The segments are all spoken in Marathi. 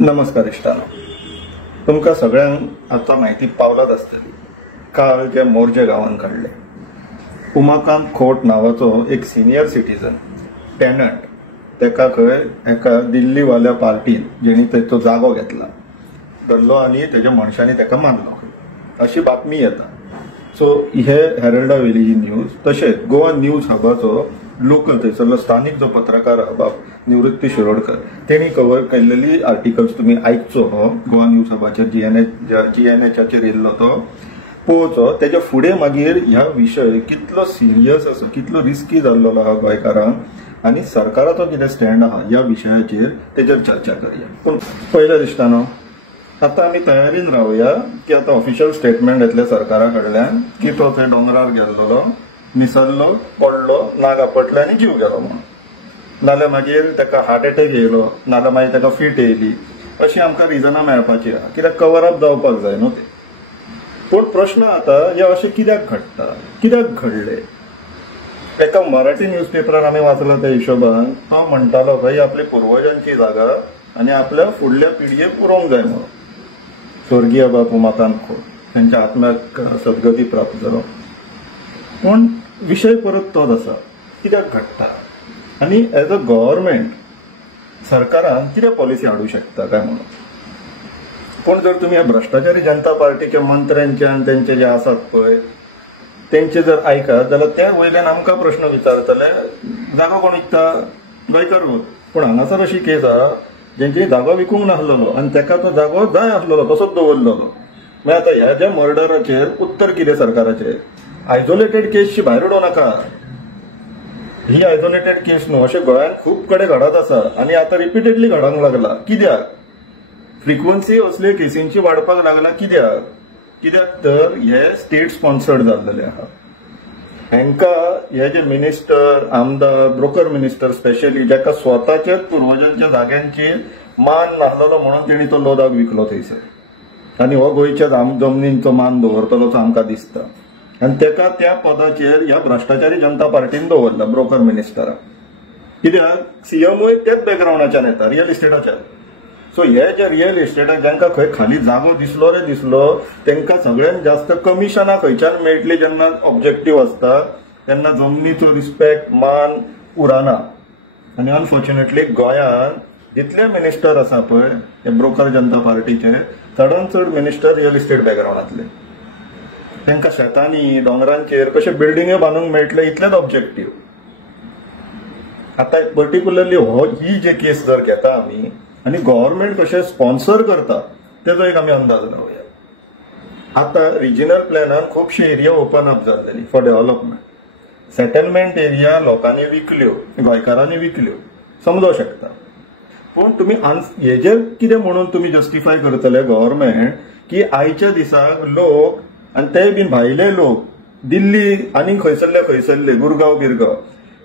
नमस्कार इष्टानो, तुमकां सगळ्यांक आता माहिती पावलाच आसतली काल जे मोर्जे गांवांत काडले. उमाकांत खोट नावाचो एक सिनियर सिटीजन टेनंट तेका खंय एका दिल्लीवाल्या पार्टीन जेणी तेचो जागो घेतला धरलो आनी तेज्या मनशांनी तेका मारलो अशी बातमी येता. सो हे हेरल्डा वेली ही न्यूज. तशेंच गोवा न्यूज हबाचो लोकल थंयसरलो स्थानिक जो पत्रकार आहा निवृत्ती शिरोडकर तेणी कव्हर केल्लेली आर्टिकल्स तुम्ही आयकचो. हो गोवा न्यूज हबाचेर GNHचेर येयल्लो तो पळोवचो. तेज्या फुडें मागीर ह्या विशय कितलो सिरियस आसा, कितलो रिस्की जाल्लो आहा गोंयकारांक आनी सरकाराचो कितें स्टँड आहा ह्या विशयाचेर तेजेर चर्चा करया. पूण पयल्या दिसताना आता आमी तयारीन रावया की आता ऑफिशियल स्टेटमेंट येतले सरकारा कडल्यान की तो थंय डोंगरार गेल्लो, निसरलो, पडलो, नाग आपटले आनी जीव गेलो म्हणून. नाल्यार मागीर तेका हार्ट अटॅक येयलो, नाल्यार मागीर तेका फीट येयली अशी आमकां रिजनां मेळपाची आहा. कित्याक कवर अप जावपाक जाय न्हू ते. पूण प्रश्न आता हे अशें कित्याक घडटा, कित्याक घडले. एका मराठी न्यूजपेपरान आमी वाचलो त्या हिशोबान तो म्हणटालो भाई आपली पुर्वजांची जागा आनी आपल्या फुडल्या पिढयेक पुरोवंक जाय म्हणून. स्वर्गीय बाब उमाकांत खोट त्यांच्या आत्म्याक सद्गती प्राप्त जालो. पण विषय परत तोच आसा, कित्याक घडटा आनी एज अ गव्हर्नमेंट सरकारान कितें पॉलिसी हाडूं शकता काय म्हणून. पूण जर तुम्ही भ्रष्टाचारी जनता पार्टीच्या मंत्र्यांचे आनी तेंचे जे आसात पळय तेंचे जर आयकात जाल्यार त्या वयल्यान आमकां प्रश्न विचारतले जागो कोण विकता, गोंयकार. पूण हांगासर अशी केस आहा जेंची जागो विकूंक नासलेलो आनी तेका तो जागो जाय आसलेलो तसोच दवरलेलो. मागीर आता ह्या ज्या मर्डराचेर उत्तर कितें सरकाराचेर. आयसोलेटेड केसची भायर उडोवं नाका. ही आयसोलेटेड केस न्हू, अशें गोंयांत खूब कडेन घडत आसा आनी आता रिपिटेडली घडोंक लागला. कित्याक फ्रिक्वन्सी असले केसींची वाडपाक लागला. कित्याक तर हे स्टेट स्पॉन्सर्ड जाल्लेले आहा. हांकां हे जे मिनिस्टर, आमदार, ब्रोकर मिनिस्टर स्पेशली जाका स्वताच्याच पुर्वजांच्या जाग्यांचेर मान नासलेलो म्हणून तेणी तो लोदाक विकलो थंयसर आनी हो गोंयच्या जमनींचो मान दवरतलो असो आमकां दिसता. आनी तेका त्या पदाचेर ह्या भ्रष्टाचारी जनता पार्टीन दवरला ब्रोकर मिनिस्टराक. कित्याक सीएमओय त्याच बॅकग्रावंडाच्यान येता, रियल इस्टेटाच्यान. सो हे जे रियल इस्टेटाक जांकां खंय खाली जागो दिसलो रे दिसलो तांकां सगळ्यात जास्त कमिशनां खंयच्यान मेळटली. जेन्ना ऑब्जेक्टिव्ह आसता तेन्ना जमनीचो रिस्पेक्ट, मान उरना. आनी अनफॉर्च्युनेटली गोंयांत जितले मिनिस्टर आसा पळय हे ब्रोकर जनता पार्टीचे चडांत चड मिनिस्टर रियल इस्टेट बॅकग्रावंडांतले. तांकां शेतांनी दोंगरांचेर कशे बिल्डिंग्यो बांदूंक मेळटले इतलेच ऑब्जेक्टिव्ह. आता पर्टिक्युलरली ही जे केस जर घेता आमी आनी गव्हर्नमेंट कशें स्पॉन्सर करता तेजो एक आमी अंदाज लावया. आता रिजनल प्लॅनान खुबशे एरिया ओपन अप जाल्लेली फॉर डेव्हलपमेंट. सेटलमेंट एरिया लोकांनी विकल्यो, गोंयकारांनी विकल्यो, समजूंक शकता. पूण तुमी हेजेर कितें म्हणून तुमी जस्टिफाय करतले गव्हर्नमेंट की आयच्या दिसाक लोक आनी ते बीन भायले लोक दिल्ली आनी खंयसरले गुरगांव बिरगांव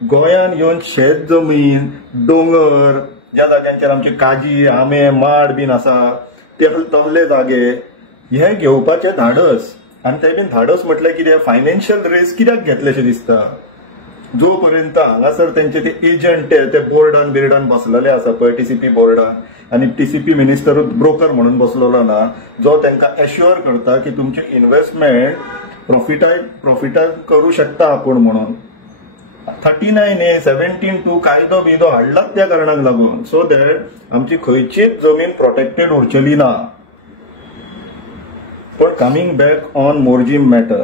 गोंयांत येवन शेत जमीन, दोंगर, ज्या जाग्यांचेर आमचे काजी, आंबे, माड बीन आसा ते तसले जागे हे घेवपाचे धाडस. आनी ते बीन धाडस म्हटल्यार कितें फायनान्शियल रिस्क कित्याक घेतलेशें दिसता. जो पर्यंत हांगासर तेंचे ते एजंट ते बोर्डान बिर्डान बसलेले आसा पळय TCP बोर्डान आनी TCP मिनिस्टरूच ब्रोकर म्हणून बसलेलो ना जो तांकां एश्युअर करता की तुमचे इन्व्हेस्टमेंट प्रॉफिटान करूं शकता आपूण म्हणून. 39A 17(2) कायदो बिदो हाडलाच त्या कारणाक लागून सो दॅट आमची खंयचीच जमीन प्रोटेक्टेड उरचली ना. पण coming back on Morjim matter,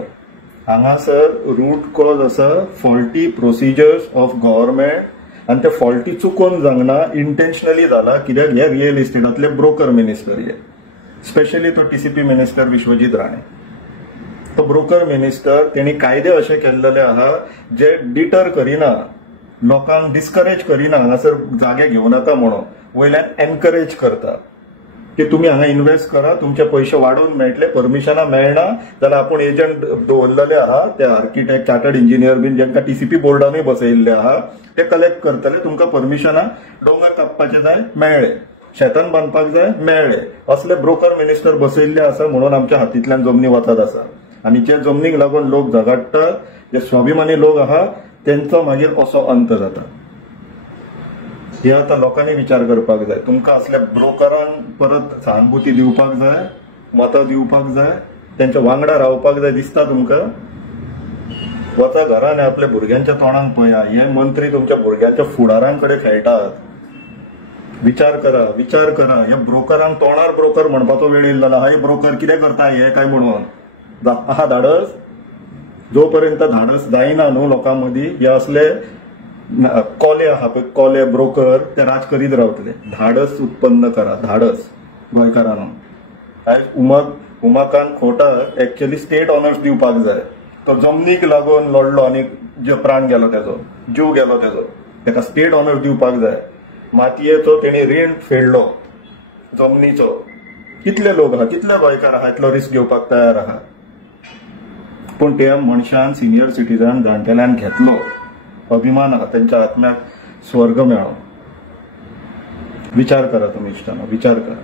हांगासर रूट कॉज आसा फॉल्टी प्रोसिजर्स ऑफ गव्हर्नमेंट आनी ते फॉल्टी चुकोवन जावना, इंटेन्शनली जाला. कित्याक हे रियल इस्टेटातले ब्रोकर मिनिस्टर हे स्पेशली तो TCP मिनिस्टर विश्वजीत राणे. तो ब्रोकर मिनिस्टर तेणी कायदे अशे केल्लेले आहा जे डिटर करिना, लोकांक डिस्करेज करिना हांगासर जागे घेवं नाका म्हणून, वयल्यान एनकरेज करता की तुमी हांगा इन्व्हेस्ट करा, तुमचे पयशे वाडोवन मेळटले. परमिशनां मेळना जाल्यार आपूण एजंट दवरलेले आहा, ते आर्किटेक्ट, चार्टर्ड इंजिनियर बीन जेंकां TCP बोर्डानूय बसयल्ले आहा ते कलेक्ट करतले. तुमकां परमिशनां डोंगर कापपाचे जाय मेळ्ळे, शेतान बांदपाक जाय मेळ्ळे. असले ब्रोकर मिनिस्टर बसयल्ले आसा म्हणून आमच्या हातींतल्यान जमनी वचत आसा. आनी जे जमनीक लागून लोक झगडटात, जे स्वाभिमानी लोक आहा तेंचो मागीर असो अंत जाता. हे आता लोकांनी विचार करपाक जाय. तुमकां असल्या ब्रोकरांक परत सहानुभूती दिवपाक जाय, मतां दिवपाक जाय, त्यांच्या वांगडा रावपाक जाय दिसता तुमकां? वचा घरान आपल्या भुरग्यांच्या तोंडाक पळया. हे मंत्री तुमच्या भुरग्यांच्या फुडारांकडे खेळटात. विचार करा, विचार करा. ह्या ब्रोकरांक तोंडार ब्रोकर म्हणपाचो वेळ येयल्लो ना. हे ब्रोकर कितें करता हे काय म्हणून आहा धाडस? जोपर्यंत धाडस जायना न्हू लोकां मदीं, हे असले कोले आहा पळय कोले ब्रोकर ते राज करीत रावतले. धाडस उत्पन्न करा, धाडस गोंयकारांनो. आयज उमाकांत खोटाक एक्चुअली स्टेट ऑनर्स दिवपाक जाय. तो जमनीक लागून लढलो आनी जो प्राण गेलो त्याचो, जीव गेलो त्याचो, ताका स्टेट ऑनर्स दिवपाक जाय. मातयेचो तेणी रीण फेडलो, जमनीचो. कितले लोक आहा, कितले गोंयकार आहा इतलो रिस्क घेवपाक तयार आहा? पूण त्या मनशान, सिनियर सिटीजन जाणटेल्यान घेतलो. अभिमान आहा, त्यांच्या आत्म्याक स्वर्ग मेळो. विचार करा तुम्ही इश्टानो, विचार करा.